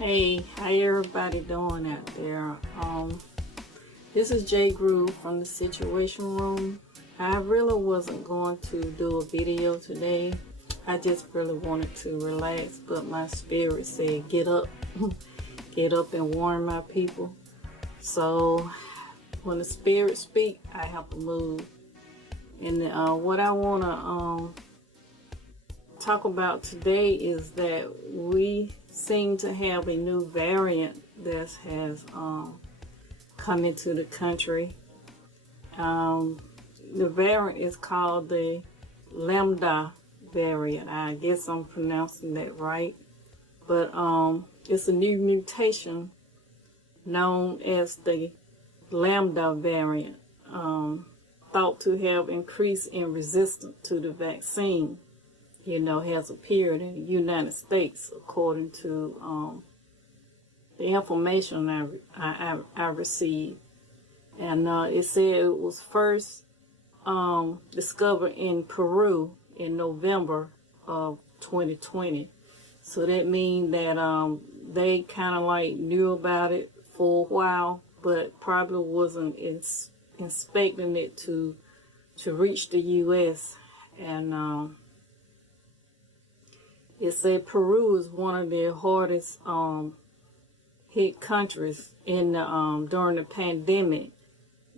Hey, how everybody doing out there? This is J Groove from the Situation Room. I really wasn't going to do a video today. I just really wanted to relax, but my spirit said get up, get up and warn my people. So when the spirit speak, I have to move. And what I want to talk about today is that we seem to have a new variant that has come into the country. The variant is called the Lambda Variant. I guess I'm pronouncing that right. But it's a new mutation known as the Lambda Variant, thought to have increased in resistance to the vaccine, has appeared in the United States, according to the information I received. And it said it was first discovered in Peru in November of 2020. So that means that they kind of like knew about it for a while, but probably wasn't expecting it to reach the U.S. And it said Peru is one of the hardest hit countries in the during the pandemic,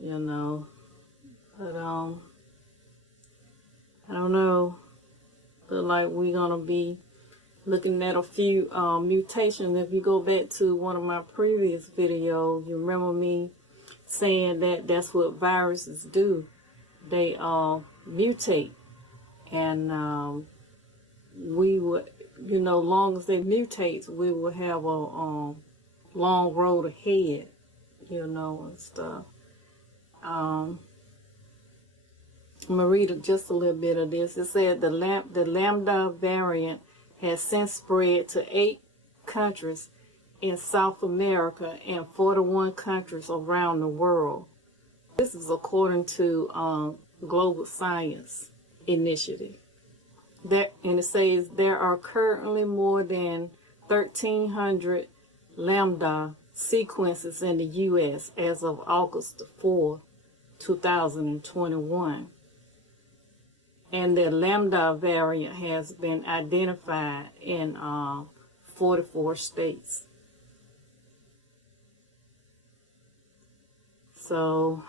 But I don't know. But like we're gonna be looking at a few mutations. If you go back to one of my previous videos, you remember me saying that that's what viruses do. They mutate, and we would, long as they mutate, we will have a long road ahead, and stuff. I'm gonna read just a little bit of this. It said the Lambda variant has since spread to 8 countries in South America and 41 countries around the world. This is according to Global Science Initiative. And it says there are currently more than 1,300 Lambda sequences in the U.S. as of August 4, 2021. And the Lambda variant has been identified in 44 states. So,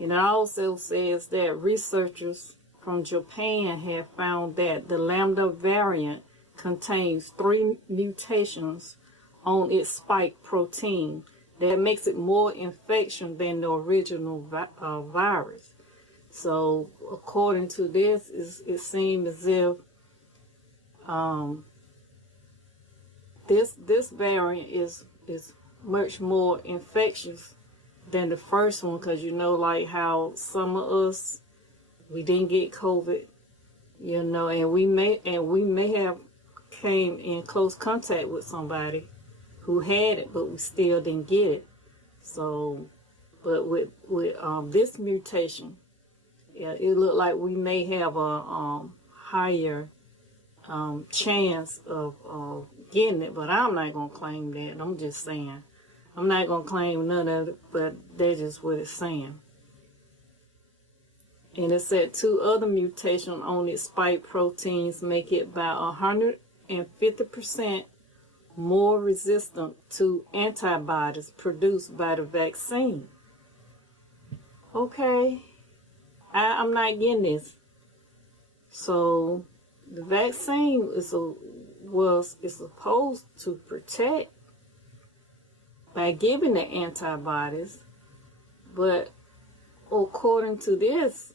and it also says that researchers from Japan have found that the Lambda variant contains 3 mutations on its spike protein that makes it more infectious than the original virus. So according to this, it seems as if this variant is much more infectious than the first one, because like how some of us, we didn't get COVID, and we may have came in close contact with somebody who had it, but we still didn't get it. So, but with this mutation, it looked like we may have a higher chance of getting it, but I'm not gonna claim that. I'm just saying, I'm not gonna claim none of it, but that's just what it's saying. And it said 2 other mutations on its spike proteins make it about 150% more resistant to antibodies produced by the vaccine. Okay, I'm not getting this. So the vaccine is supposed to protect by giving the antibodies, but according to this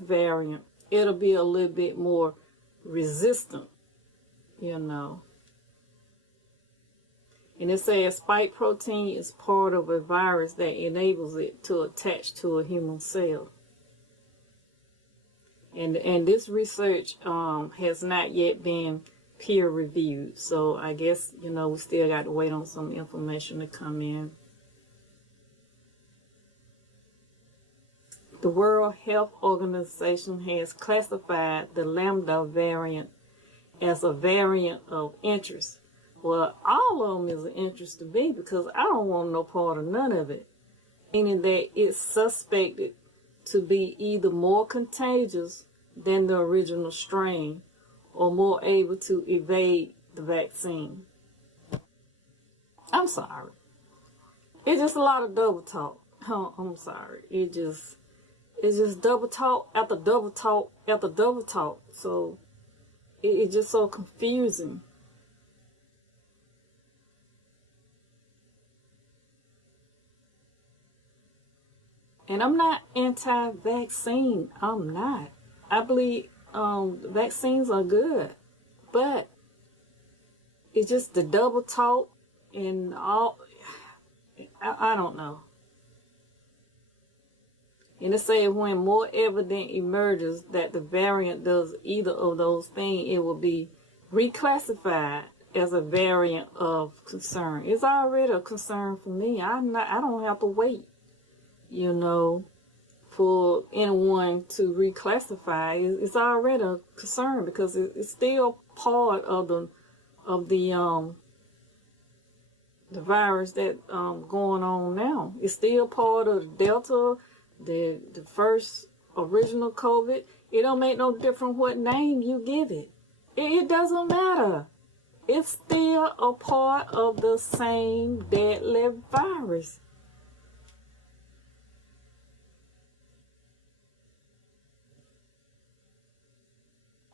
variant, it'll be a little bit more resistant, And it says spike protein is part of a virus that enables it to attach to a human cell. And this research has not yet been peer reviewed. So I guess, we still got to wait on some information to come in. The World Health Organization has classified the Lambda variant as a variant of interest Well, all of them is an interest to me because I don't want no part of none of it. Meaning that it's suspected to be either more contagious than the original strain or more able to evade the vaccine. I'm sorry. It's just a lot of double talk. Oh, I'm sorry. It's just double talk after double talk after double talk. So it's just so confusing. And I'm not anti-vaccine. I'm not. I believe vaccines are good. But it's just the double talk and all. I don't know. And it said when more evidence emerges that the variant does either of those things, it will be reclassified as a variant of concern. It's already a concern for me. I don't have to wait, for anyone to reclassify. It's already a concern because it's still part of the virus that going on now. It's still part of the Delta, the first original COVID. It don't make no difference what name you give it. It doesn't matter. It's still a part of the same deadly virus.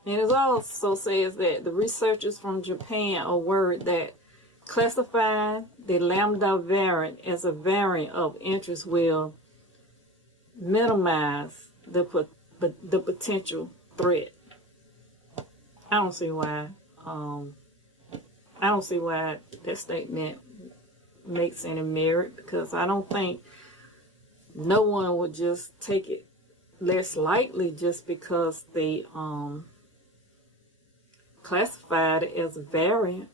And it also says that the researchers from Japan are worried that classifying the Lambda variant as a variant of interest will minimize the potential threat. I don't see why. I don't see why that statement makes any merit, because I don't think no one would just take it less lightly just because they classified it as a variant.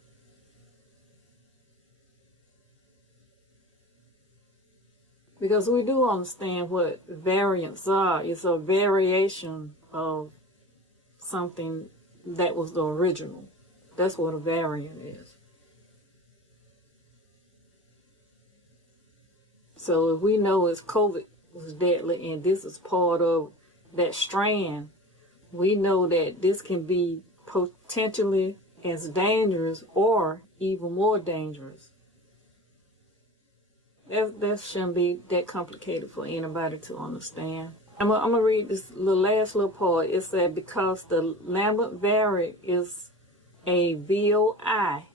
Because we do understand what variants are. It's a variation of something that was the original. That's what a variant is. So if we know it's COVID was deadly and this is part of that strand, we know that this can be potentially as dangerous or even more dangerous. That shouldn't be that complicated for anybody to understand. I'm going to read this last little part. It said, because the Lambda variant is a VOI.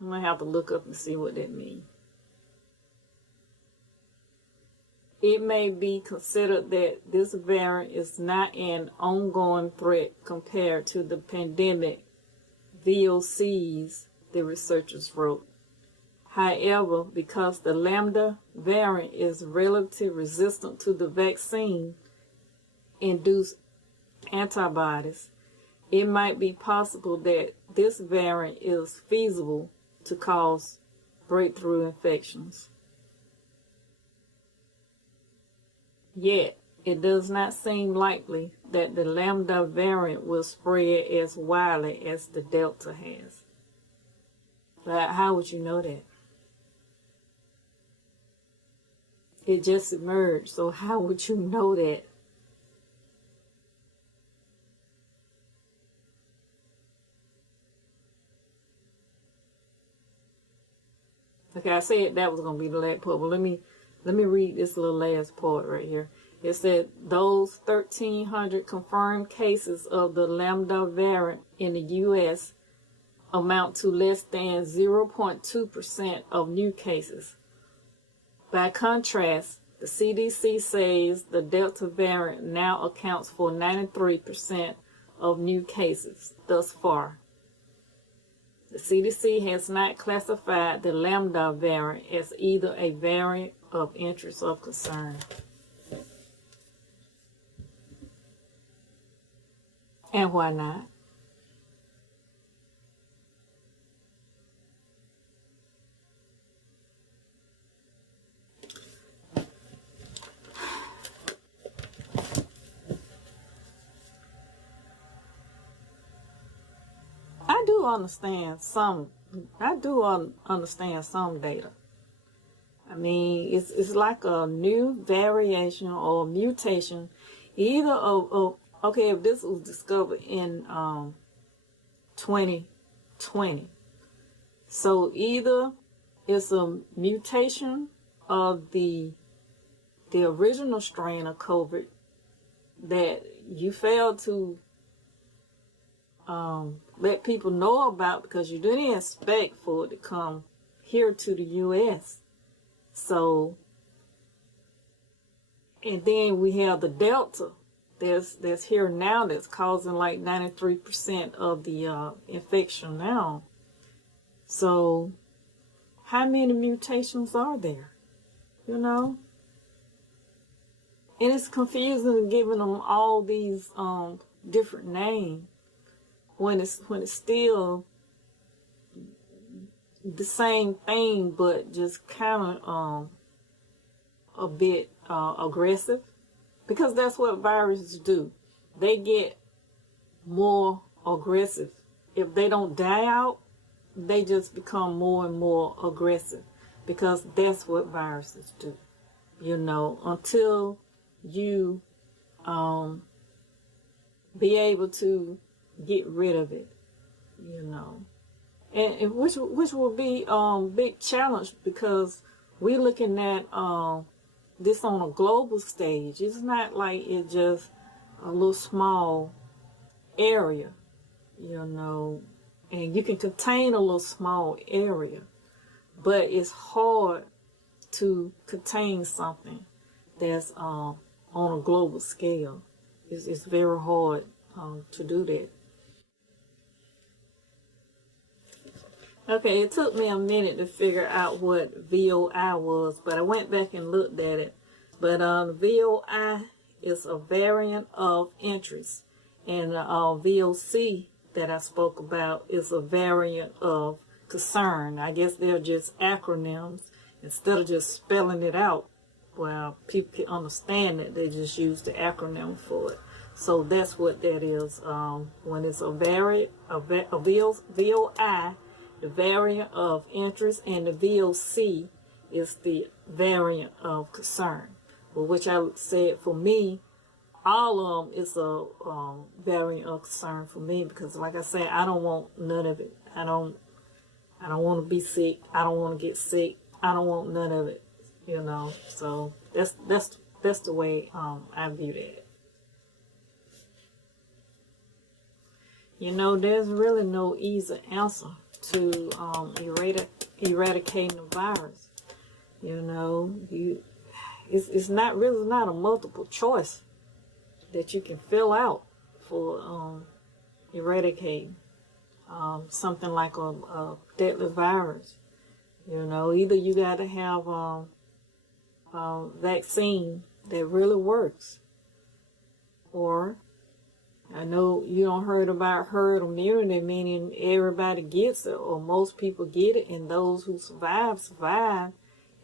I'm going to have to look up and see what that means. It may be considered that this variant is not an ongoing threat compared to the pandemic VOCs, the researchers wrote. However, because the Lambda variant is relatively resistant to the vaccine-induced antibodies, it might be possible that this variant is feasible to cause breakthrough infections. Yet, it does not seem likely that the Lambda variant will spread as widely as the Delta has. But how would you know that? It just emerged, so how would you know that? Okay, I said that was going to be the last part, but let me read this little last part right here. It said those 1,300 confirmed cases of the Lambda variant in the U.S. amount to less than 0.2% of new cases. By contrast, the CDC says the Delta variant now accounts for 93% of new cases thus far. The CDC has not classified the Lambda variant as either a variant of interest or concern. And why not? I do do understand some. I do understand some data. I mean, it's like a new variation or mutation, either of okay, if this was discovered in 2020, so either it's a mutation of the original strain of COVID that you failed to let people know about because you didn't expect for it to come here to the U.S. So, and then we have the Delta that's here now that's causing like 93% of the infection now. So, how many mutations are there? You know? And it's confusing giving them all these different names when it's still the same thing, but just kind of a bit aggressive, because that's what viruses do. They get more aggressive. If they don't die out, they just become more and more aggressive, because that's what viruses do. You know, until you be able to get rid of it, you know. And which will be big challenge, because we're looking at this on a global stage. It's not like it's just a little small area, you know, and you can contain a little small area, but it's hard to contain something that's on a global scale. It's very hard to do that. Okay, it took me a minute to figure out what VOI was, but I went back and looked at it. But VOI is a variant of interest, and VOC that I spoke about is a variant of concern. I guess they're just acronyms. Instead of just spelling it out, well, people can understand it, they just use the acronym for it. So that's what that is. When it's a variant, VOI, the variant of interest, and the VOC is the variant of concern. Well, which I said for me, all of them is a variant of concern for me, because like I said, I don't want none of it. I don't want to be sick. I don't want to get sick. I don't want none of it, you know. So that's the way I view that. You know, there's really no easy answer to eradicating the virus. You know, it's not a multiple choice that you can fill out for eradicating something like a deadly virus. You know, either you got to have a vaccine that really works, or I know you don't heard about herd immunity, meaning everybody gets it, or most people get it, and those who survive,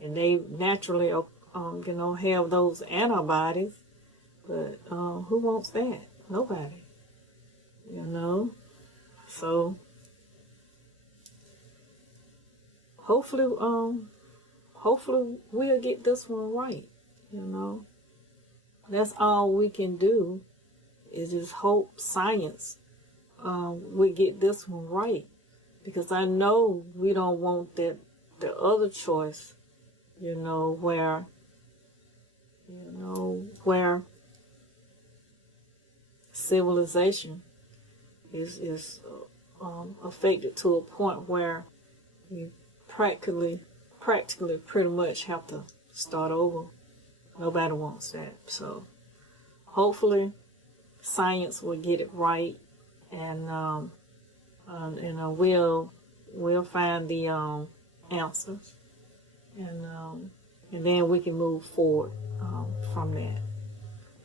and they naturally, you know, have those antibodies. But who wants that? Nobody. You know? So hopefully we'll get this one right. You know? That's all we can do, is just hope science we get this one right, because I know we don't want the other choice, you know, where civilization is affected to a point where you practically pretty much have to start over. Nobody wants that. So hopefully science will get it right, and we'll find the answers, and then we can move forward from that.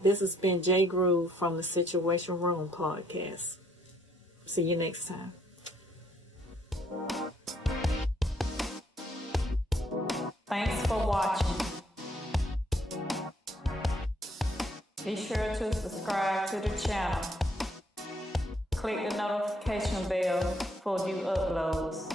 This has been J Groove from the Situation Room podcast. See you next time. Thanks for watching. Be sure to subscribe to the channel. click the notification bell for new uploads.